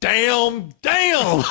Damn.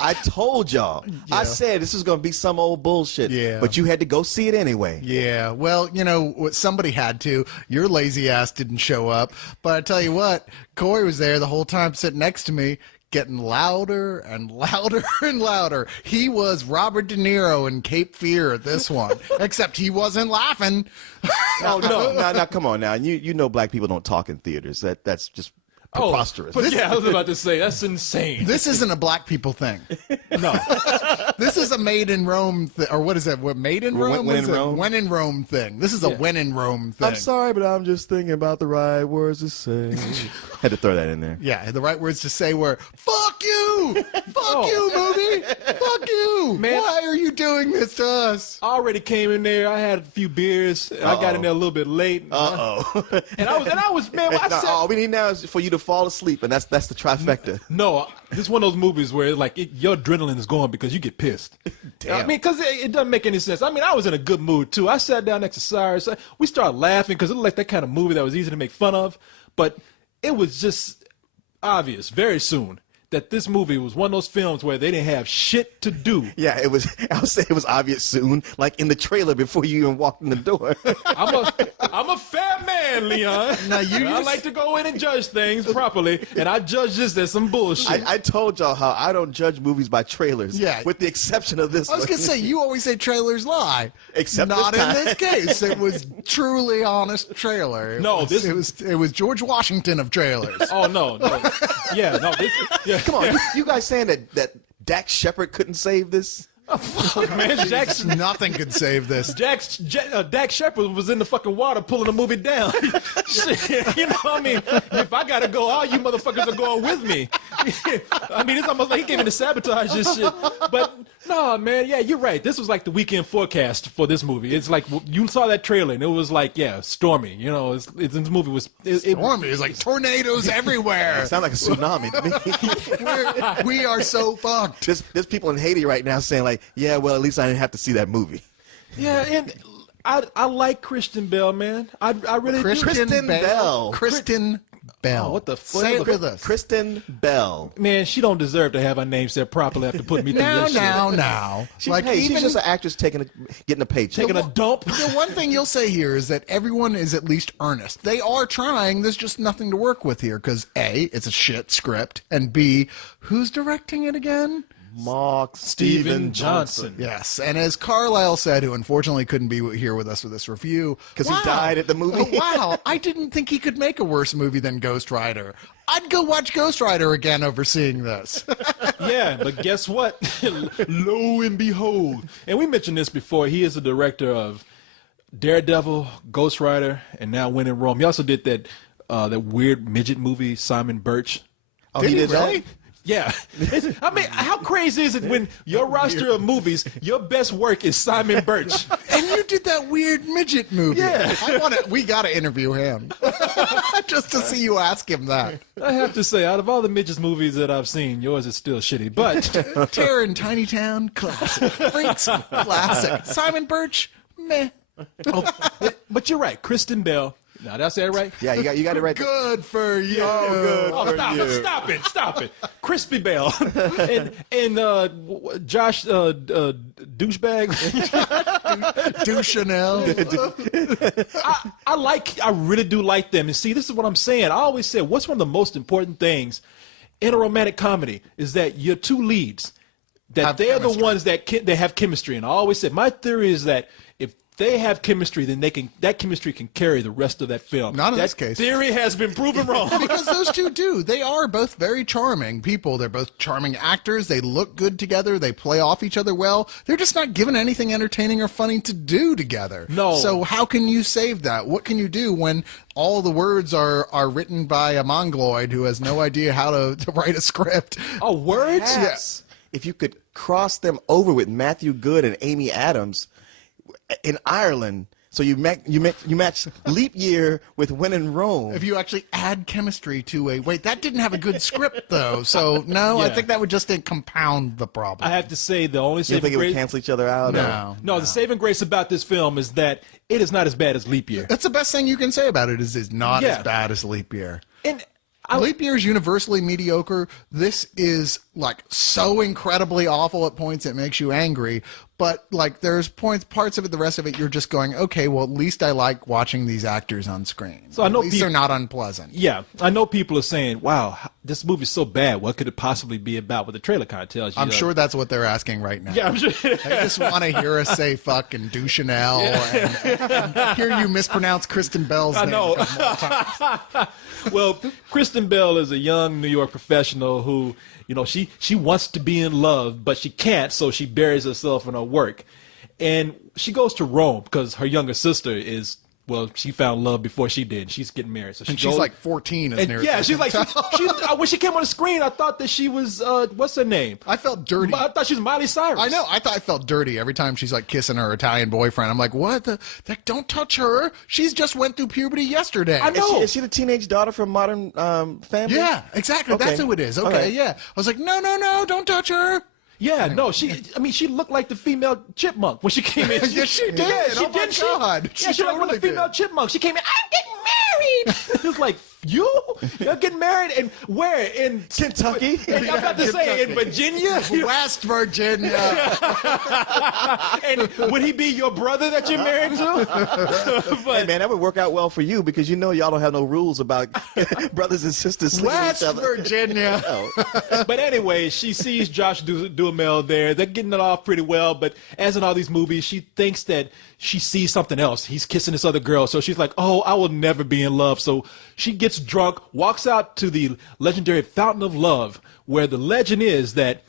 I told y'all. Yeah. I said this is going to be some old bullshit. Yeah. But you had to go see it anyway. Yeah, well, you know, somebody had to. Your lazy ass didn't show up. But I tell you what, Corey was there the whole time sitting next to me, getting louder and louder and louder. He was Robert De Niro in Cape Fear at this one, except he wasn't laughing. Oh, no. Now, come on now. You know black people don't talk in theaters. That's just preposterous. But yeah, I was about to say, that's insane. This isn't a black people thing. No. This is a made in Rome or what is that? What, made in Rome? When in What is it? Rome? When in Rome thing. This is a when in Rome thing. I'm sorry, but I'm just thinking about the right words to say. Had to throw that in there. Yeah, the right words to say were "fuck you, fuck you, movie, fuck you." Man, why are you doing this to us? I already came in there. I had a few beers. I got in there a little bit late. Uh-oh. And I was, man, I Now, said, all we need now is for you to fall asleep, and that's the trifecta. no, this is one of those movies where like your adrenaline is going because you get pissed. Damn. I mean, because it doesn't make any sense. I mean, I was in a good mood too. I sat down next to Cyrus. We started laughing because it looked like that kind of movie that was easy to make fun of. But it was just obvious very soon that this movie was one of those films where they didn't have shit to do. Yeah, it was. I would say it was obvious soon, like in the trailer before you even walked in the door. I'm a fair man, Leon. Now, I like to go in and judge things properly, and I judge this as some bullshit. I told y'all how I don't judge movies by trailers. Yeah. With the exception of this I was one. gonna say you always say trailers lie, Except not this in time. this case. It was truly honest trailer. No, it was George Washington of trailers. Oh no. Yeah, no. Yeah. Come on, you guys saying that Dax Shepard couldn't save this? Fuck, man, Nothing could save this. Dak Shepard was in the fucking water pulling the movie down. Shit, you know what I mean? If I gotta go, all you motherfuckers are going with me. I mean, it's almost like he came in to sabotage this shit. But no, man, yeah, you're right. This was like the weekend forecast for this movie. It's like you saw that trailer and it was like, yeah, stormy. You know, this movie was Stormy is like tornadoes everywhere. It sounded like a tsunami to me. We are so fucked. There's people in Haiti right now saying like, yeah, well, at least I didn't have to see that movie. Yeah, and I like Christian Bale, man. I really do. Kristen Bell. Kristen Bell. Oh, what the fuck? Say it with us. Kristen Bell. Man, she don't deserve to have her name said properly after putting me through that shit. Now. She's just an actress getting a paycheck. Taking a dump. The one thing you'll say here is that everyone is at least earnest. They are trying. There's just nothing to work with here because A, it's a shit script, and B, who's directing it again? Mark Steven Johnson. Yes, and as Carlisle said, who unfortunately couldn't be here with us for this review, because he died at the movie. Oh, wow, I didn't think he could make a worse movie than Ghost Rider. I'd go watch Ghost Rider again over seeing this. Yeah, but guess what? Lo and behold, and we mentioned this before, he is the director of Daredevil, Ghost Rider, and now When in Rome. He also did that weird midget movie, Simon Birch. Oh, he did really? that? Yeah. I mean, how crazy is it when your roster of movies, your best work is Simon Birch? And you did that weird midget movie. Yeah. We got to interview him. Just to see you ask him that. I have to say, out of all the midgets movies that I've seen, yours is still shitty. But Terror in Tiny Town, classic. Freaks, classic. Simon Birch, meh. but you're right, Kristen Bell. Now did I say it right? Yeah, you got it right. Good for you. Oh, good. Stop it. Crispy Bell. and Josh douchebag. Duchanel. I really do like them. And see, this is what I'm saying. I always say, what's one of the most important things in a romantic comedy is that your two leads, that they're the ones that they have chemistry. And I always said, my theory is that if they have chemistry, then that chemistry can carry the rest of that film. Not in this case. Theory has been proven wrong. Because those two do. They are both very charming people. They're both charming actors. They look good together. They play off each other well. They're just not given anything entertaining or funny to do together. No. So how can you save that? What can you do when all the words are written by a mongoloid who has no idea how to write a script? Oh, words? Yes. If you could cross them over with Matthew Good and Amy Adams in Ireland, so you match Leap Year with When in Rome. If you actually add chemistry to wait, that didn't have a good script though. So no, I Yeah. think that would just compound the problem. I have to say the only you saving think it would grace. cancel each other out? No, the saving grace about this film is that it is not as bad as Leap Year. That's the best thing you can say about it is not Yeah. as bad as Leap Year. And Leap Year is universally mediocre. This is like so incredibly awful at points it makes you angry. But like there's parts of it, the rest of it, you're just going, okay, well at least I like watching these actors on screen. So I know at least they're not unpleasant. Yeah, I know people are saying, "Wow, this movie's so bad. What could it possibly be about?" What the trailer kind of tells you. I'm sure that's what they're asking right now. Yeah, I'm sure. They just want to hear us say fuck and do Chanel and hear you mispronounce Kristen Bell's name. know. a couple more times. Well, Kristen Bell is a young New York professional who, she wants to be in love, but she can't, so she buries herself in her work. And she goes to Rome because her younger sister she found love before she did. She's getting married. So And she's like 14 as near yeah, as I she's can like, tell. when she came on the screen, I thought that she was, what's her name? I felt dirty. I thought she was Miley Cyrus. I know. I thought I felt dirty every time she's like kissing her Italian boyfriend. I'm like, what the? Like, don't touch her. She's just went through puberty yesterday. I know. Is she the teenage daughter from Modern Family? Yeah, exactly. Okay. That's who it is. Okay, Okay. yeah. I was like, no, don't touch her. Yeah, no, she looked like the female chipmunk when she came in. Yes, she did. Yeah, she Oh, my did. God. She She looked like totally a female did. chipmunk. She came in, I'm getting married. It was like, you're getting married? And where? In Kentucky. I'm about to say, in Virginia? West Virginia. And would he be your brother that you're married to? Hey, But man, that would work out well for you because y'all don't have no rules about brothers and sisters sleeping with West each other. Virginia. But anyway, she sees Josh Duhamel there. They're getting it off pretty well. But as in all these movies, she thinks that she sees something else. He's kissing this other girl. So she's like, oh, I will never be in love. So she gets drunk, walks out to the legendary Fountain of Love, where the legend is that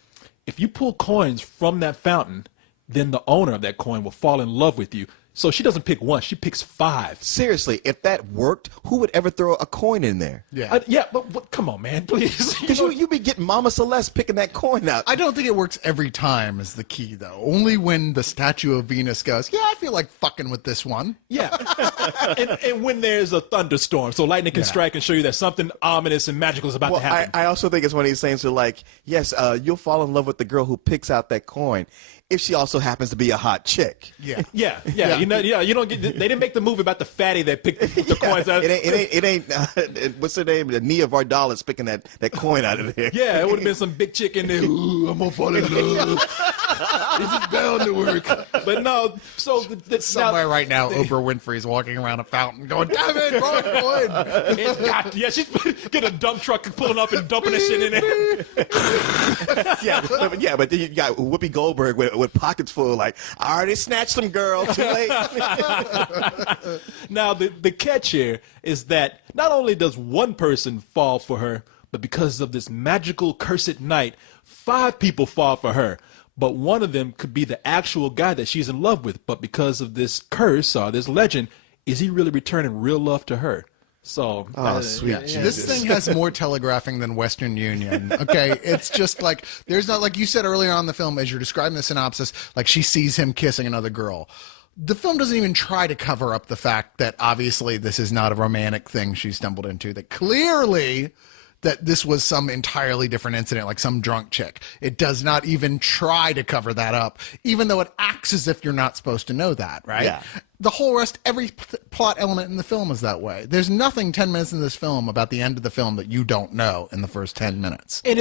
if you pull coins from that fountain, then the owner of that coin will fall in love with you. So she doesn't pick one, she picks 5. Seriously, if that worked, who would ever throw a coin in there? Yeah. Yeah, but come on, man, please. Because you be getting Mama Celeste picking that coin out. I don't think it works every time is the key, though. Only when the statue of Venus goes, yeah, I feel like fucking with this one. Yeah. and when there's a thunderstorm, so lightning can strike and show you that something ominous and magical is about Well, to happen. I also think it's one of these things where, like, yes, you'll fall in love with the girl who picks out that coin if she also happens to be a hot chick. Yeah. Yeah. You don't get. They didn't make the movie about the fatty that picked the coins out. It ain't what's her name? Nia Vardalos picking that coin out of there. Yeah, it would have been some big chick in there. Ooh, I'm gonna fall in love. This is bound to work. But no, so Somewhere right now, Oprah Winfrey's walking around a fountain going, damn it, wrong coin. Yeah, she's getting a dump truck pulling up and dumping that shit in there. Yeah, but then you got Whoopi Goldberg with pockets full, like, I already snatched some girl, too late. Now, the catch here is that not only does one person fall for her, but because of this magical cursed night, 5 people fall for her. But one of them could be the actual guy that she's in love with. But because of this curse or this legend, is he really returning real love to her? So, sweet Jesus. This thing has more telegraphing than Western Union. Okay, it's just like there's not, like you said earlier on in the film, as you're describing the synopsis, like she sees him kissing another girl. The film doesn't even try to cover up the fact that obviously this is not a romantic thing she stumbled into. That clearly that this was some entirely different incident, like some drunk chick. It does not even try to cover that up, even though it acts as if you're not supposed to know that, right? Yeah. The whole rest, every plot element in the film is that way. There's nothing 10 minutes in this film about the end of the film that you don't know in the first 10 minutes. and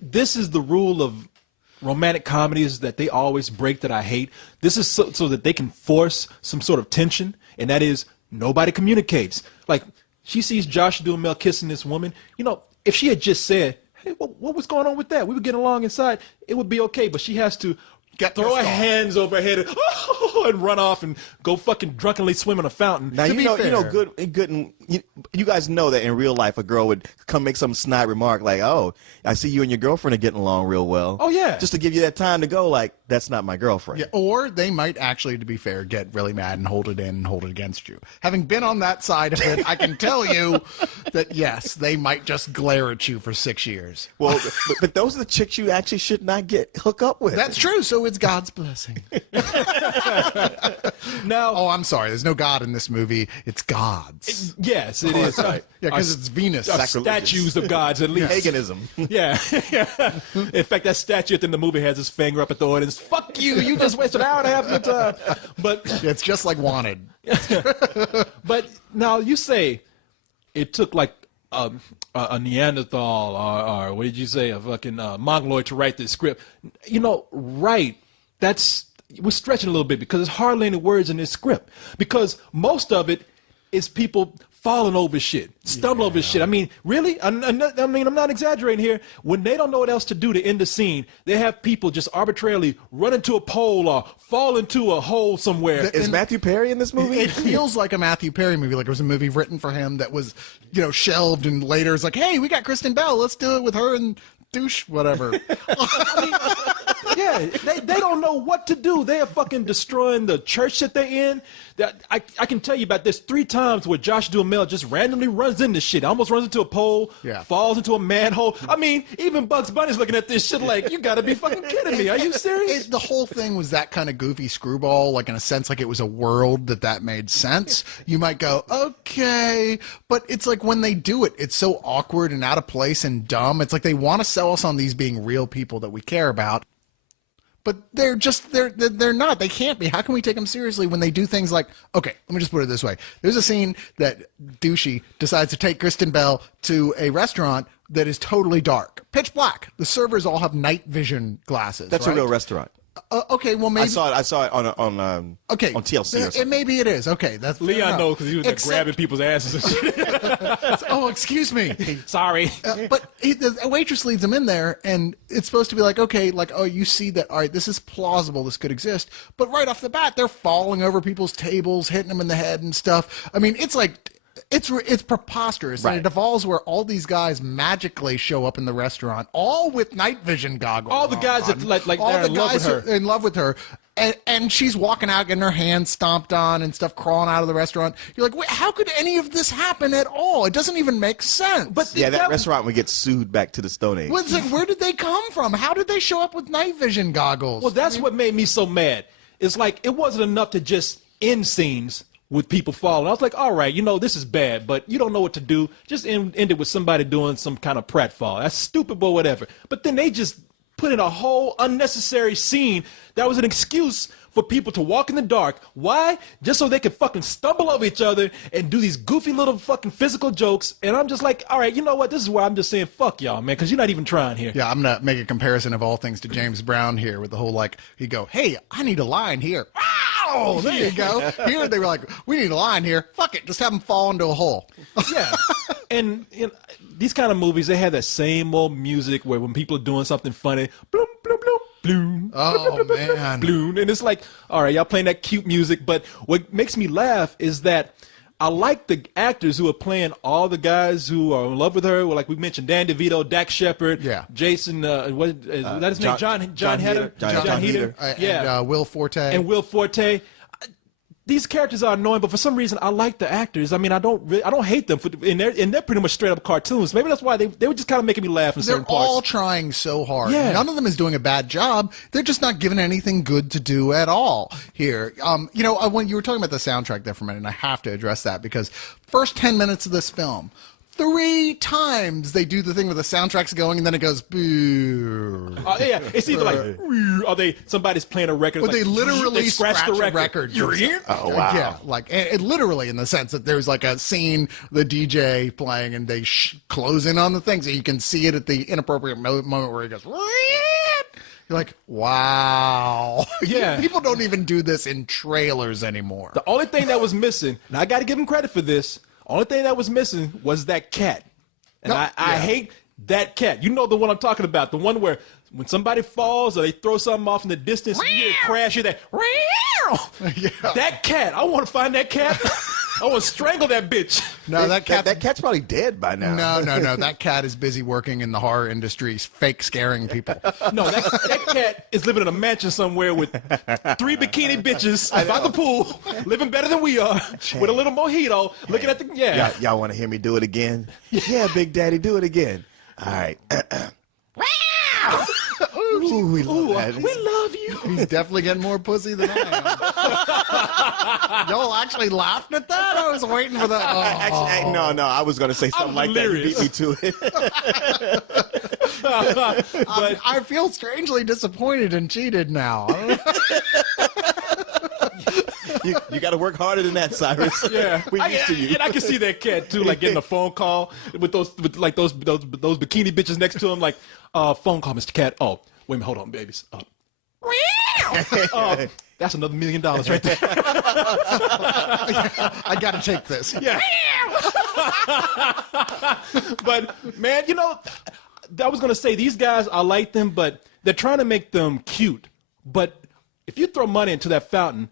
this is the rule of romantic comedies that they always break that I hate. This is so that they can force some sort of tension, and that is nobody communicates. Like, she sees Josh Duhamel kissing this woman. If she had just said, hey, what was going on with that? We were getting along inside. It would be okay, but she has to throw her hands over her head and run off and go fucking drunkenly swim in a fountain. Now, To you be know, fair- good, and you guys know that in real life, a girl would come make some snide remark like, "Oh, I see you and your girlfriend are getting along real well." Oh, yeah. just to give you that time to go. Like, that's not my girlfriend. Yeah, or they might actually, to be fair, get really mad and hold it in and hold it against you. Having been on that side of it, I can tell you that, yes, they might just glare at you for 6 years. Well, but those are the chicks you actually should not hook up with. That's true, so it's God's blessing. Now, Oh, I'm sorry. There's no God in this movie. It's God's. yes, it is. Yeah, because it's Venus. Statues of gods, at least. paganism. Yeah. In fact, that statue at the end of the movie has his finger up at the audience. Fuck you! You just wasted an hour and a half of your time. But It's just like Wanted. now you say it took like a a Neanderthal or what did you say, a fucking Mongoloid to write this script. You know, right? We're stretching a little bit because there's hardly any words in this script because most of it is people falling over shit, stumbling over shit. I mean, really? I'm not exaggerating here. When they don't know what else to do to end the scene, they have people just arbitrarily run into a pole or fall into a hole somewhere. Is Matthew Perry in this movie? It feels like a Matthew Perry movie, like it was a movie written for him that was, you know, shelved, and later it's like, hey, we got Kristen Bell, let's do it with her and douche whatever. Yeah, they don't know what to do. They are fucking destroying the church that they're in. I can tell you about this 3 times where Josh Duhamel just randomly runs into shit. Almost runs into a pole, falls into a manhole. I mean, even Bugs Bunny's looking at this shit like, you gotta be fucking kidding me. Are you serious? The whole thing was that kind of goofy screwball, like in a sense, like it was a world that made sense. You might go, okay, but it's like when they do it, it's so awkward and out of place and dumb. It's like they want to sell us on these being real people that we care about. But they're not. They can't be. How can we take them seriously when they do things like, okay, let me just put it this way. There's a scene that Douchey decides to take Kristen Bell to a restaurant that is totally dark, pitch black. The servers all have night vision glasses. That's right? a real restaurant. Okay, well maybe I saw it on TLC or something. Maybe it is. Okay, that's Leon knows because he was grabbing people's asses and shit. Oh, excuse me. Sorry. But the waitress leads him in there, and it's supposed to be like, okay, like, oh, you see that, all right, this is plausible, this could exist. But right off the bat, they're falling over people's tables, hitting them in the head and stuff. I mean, it's like, it's preposterous. Right. And it devolves where all these guys magically show up in the restaurant, all with night vision goggles. All the guys that like all they're the in love with guys her. are in love with her. And she's walking out, getting her hands stomped on and stuff, crawling out of the restaurant. You're like, wait, how could any of this happen at all? It doesn't even make sense. But That restaurant would get sued back to the Stone Age. Well, it's like, where did they come from? How did they show up with night vision goggles? Well, that's what made me so mad. It's like it wasn't enough to just end scenes with people falling. I was like, all right, you know, this is bad, but you don't know what to do. Just end it with somebody doing some kind of pratfall. That's stupid, but whatever. But then they just put in a whole unnecessary scene that was an excuse for people to walk in the dark. Why? Just so they could fucking stumble over each other and do these goofy little fucking physical jokes. And I'm just like, all right, you know what? This is why I'm just saying fuck y'all, man, because you're not even trying here. Yeah, I'm going to make a comparison of all things to James Brown here with the whole, like, he'd go, hey, I need a line here. Wow, there you go. Here they were like, we need a line here. Fuck it, just have them fall into a hole. Yeah. And you know, these kind of movies, they have that same old music where when people are doing something funny, bloom, bloom, bloom, bloom. Oh, man. Bloom. And it's like, all right, y'all playing that cute music. But what makes me laugh is that I like the actors who are playing all the guys who are in love with her. Well, like we mentioned, Dan DeVito, Dax Shepard, Jason, what is that his name? John Heder? John Heder. And Will Forte. And Will Forte. These characters are annoying, but for some reason I like the actors. I mean, I don't hate them and they're pretty much straight up cartoons. Maybe that's why they were just kind of making me laugh in certain parts. They're all trying so hard. Yeah. None of them is doing a bad job. They're just not given anything good to do at all here. You know, when you were talking about the soundtrack there for a minute, and I have to address that because first 10 minutes of this film, 3 times they do the thing where the soundtrack's going and then it goes boo. Yeah, it's either like, or somebody's playing a record. But they literally they scratch the a record. You're in? Oh, wow. Yeah, like it literally in the sense that there's like a scene, the DJ playing, and they close in on the thing so you can see it at the inappropriate moment where he goes. You're like, wow. Yeah. People don't even do this in trailers anymore. The only thing that was missing, and I got to give him credit for this, only thing that was missing was that cat. And I hate that cat. You know the one I'm talking about. The one where when somebody falls or they throw something off in the distance, you hear it crash, you hear that. Yeah. That cat. I want to find that cat. I want to strangle that bitch. No, that cat's probably dead by now. No. That cat is busy working in the horror industry, fake scaring people. No, that cat is living in a mansion somewhere with 3 bikini bitches by the pool, living better than we are, with a little mojito, looking at the Y'all want to hear me do it again? Yeah, Big Daddy, do it again. All right. Ooh, we love that. We love you. He's definitely getting more pussy than I am. Y'all actually laughed at that? I was waiting for that. Oh. Actually, no, I was going to say something like hilarious. that. You beat me to it. I feel strangely disappointed and cheated now. You got to work harder than that, Cyrus. Yeah, We're used to you. And I can see that cat too, like getting a phone call with those bikini bitches next to him, like, phone call, Mr. Cat. Oh, wait a minute, hold on, babies. That's another $1 million right there. I got to take this. Yeah. But man, you know, I was gonna say these guys, I like them, but they're trying to make them cute. But if you throw money into that fountain,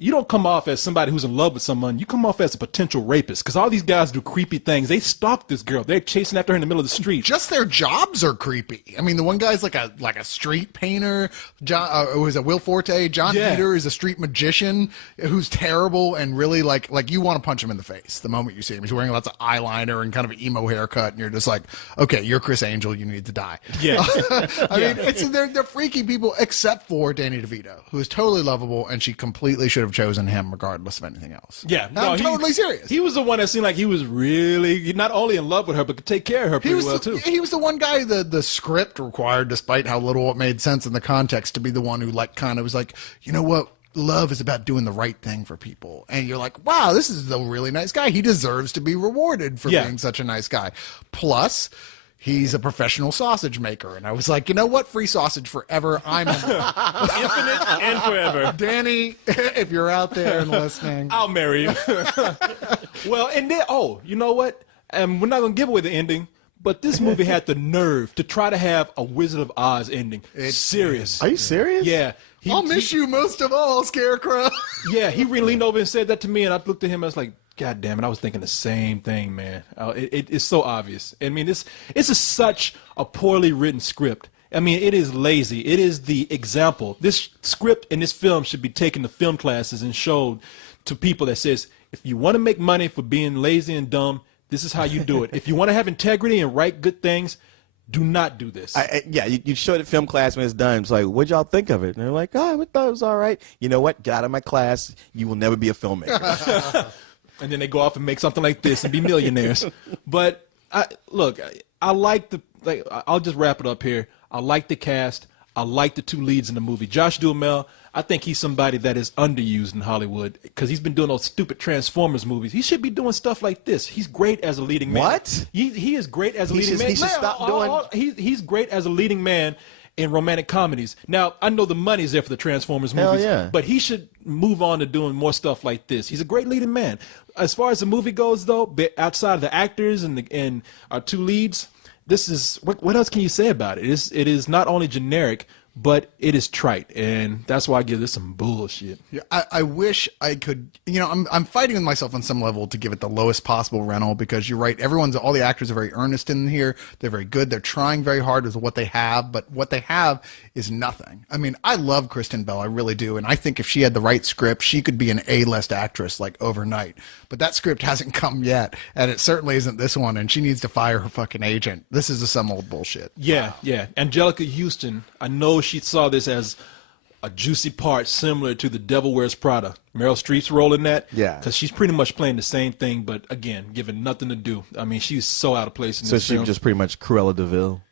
you don't come off as somebody who's in love with someone. You come off as a potential rapist, because all these guys do creepy things. They stalk this girl. They're chasing after her in the middle of the street. Just their jobs are creepy. I mean, the one guy's like a street painter. John, who is a Will Forte. John Yeah. Peter is a street magician who's terrible and really like you want to punch him in the face the moment you see him. He's wearing lots of eyeliner and kind of an emo haircut, and you're just like, okay, you're Chris Angel. You need to die. Yeah. I mean, they're freaky people, except for Danny DeVito, who is totally lovable, and she completely should have chosen him regardless of anything else. Yeah, I'm totally serious. He was the one that seemed like he was really not only in love with her, but could take care of her pretty well too. He was the one guy the script required, despite how little it made sense in the context, to be the one who like kind of was like, you know what? Love is about doing the right thing for people. And you're like, wow, this is a really nice guy. He deserves to be rewarded for being such a nice guy. Plus, he's a professional sausage maker. And I was like, you know what? Free sausage forever. I'm Infinite and forever. Danny, if you're out there and listening, I'll marry you. Well, and then, you know what? We're not going to give away the ending, but this movie had the nerve to try to have a Wizard of Oz ending. Serious. Are you serious? Yeah. I'll miss you most of all, Scarecrow. Yeah, he really leaned over and said that to me, and I looked at him and I was like, God damn it, I was thinking the same thing, man. It's so obvious. I mean, it's such a poorly written script. I mean, it is lazy. It is the example. This script and this film should be taken to film classes and showed to people that says, if you want to make money for being lazy and dumb, this is how you do it. If you want to have integrity and write good things, do not do this. You show it at film class when it's done. It's like, what'd y'all think of it? And they're like, oh, I thought it was all right. You know what? Get out of my class. You will never be a filmmaker. And then they go off and make something like this and be millionaires. But I like I'll just wrap it up here. I like the cast. I like the two leads in the movie. Josh Duhamel, I think he's somebody that is underused in Hollywood because he's been doing those stupid Transformers movies. He should be doing stuff like this. He's great as a leading man. What? He is great as a leading man. He should stop doing. He's great as a leading man in romantic comedies. Now, I know the money's there for the Transformers movies, but he should move on to doing more stuff like this. He's a great leading man. As far as the movie goes, though, outside of the actors and our two leads, this is what else can you say about it? It is not only generic, but it is trite, and that's why I give this some bullshit. Yeah, I wish I could, I'm fighting with myself on some level to give it the lowest possible rental, because you're right, all the actors are very earnest in here. They're very good. They're trying very hard with what they have, but what they have is nothing. I mean, I love Kristen Bell, I really do, and I think if she had the right script, she could be an A-list actress like overnight. But that script hasn't come yet, and it certainly isn't this one, and she needs to fire her fucking agent. This is some old bullshit. Yeah. Angelica Houston, I know she saw this as a juicy part similar to The Devil Wears Prada. Meryl Streep's role in that. Yeah. Because she's pretty much playing the same thing, but again, given nothing to do. I mean, she's so out of place in this film. So she's just pretty much Cruella DeVille.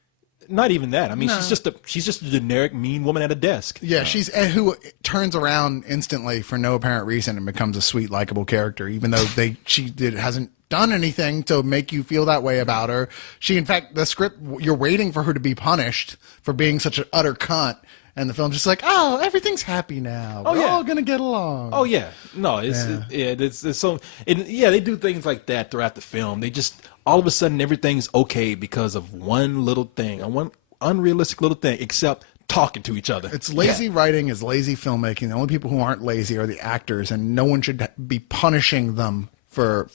Not even that. I mean, she's just a generic mean woman at a desk. Yeah, she's who turns around instantly for no apparent reason and becomes a sweet, likable character, even though she hasn't done anything to make you feel that way about her. She, in fact, the script, you're waiting for her to be punished for being such an utter cunt. And the film's just like, oh, everything's happy now. We're all gonna get along. Oh yeah, no, it's so. They do things like that throughout the film. They just all of a sudden everything's okay because of one little thing, one unrealistic little thing, except talking to each other. It's lazy writing, is lazy filmmaking. The only people who aren't lazy are the actors, and no one should be punishing them for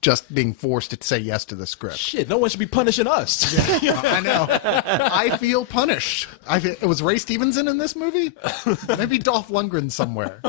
just being forced to say yes to the script. Shit, no one should be punishing us. Yeah, I know. I feel punished. Was Ray Stevenson in this movie? Maybe Dolph Lundgren somewhere.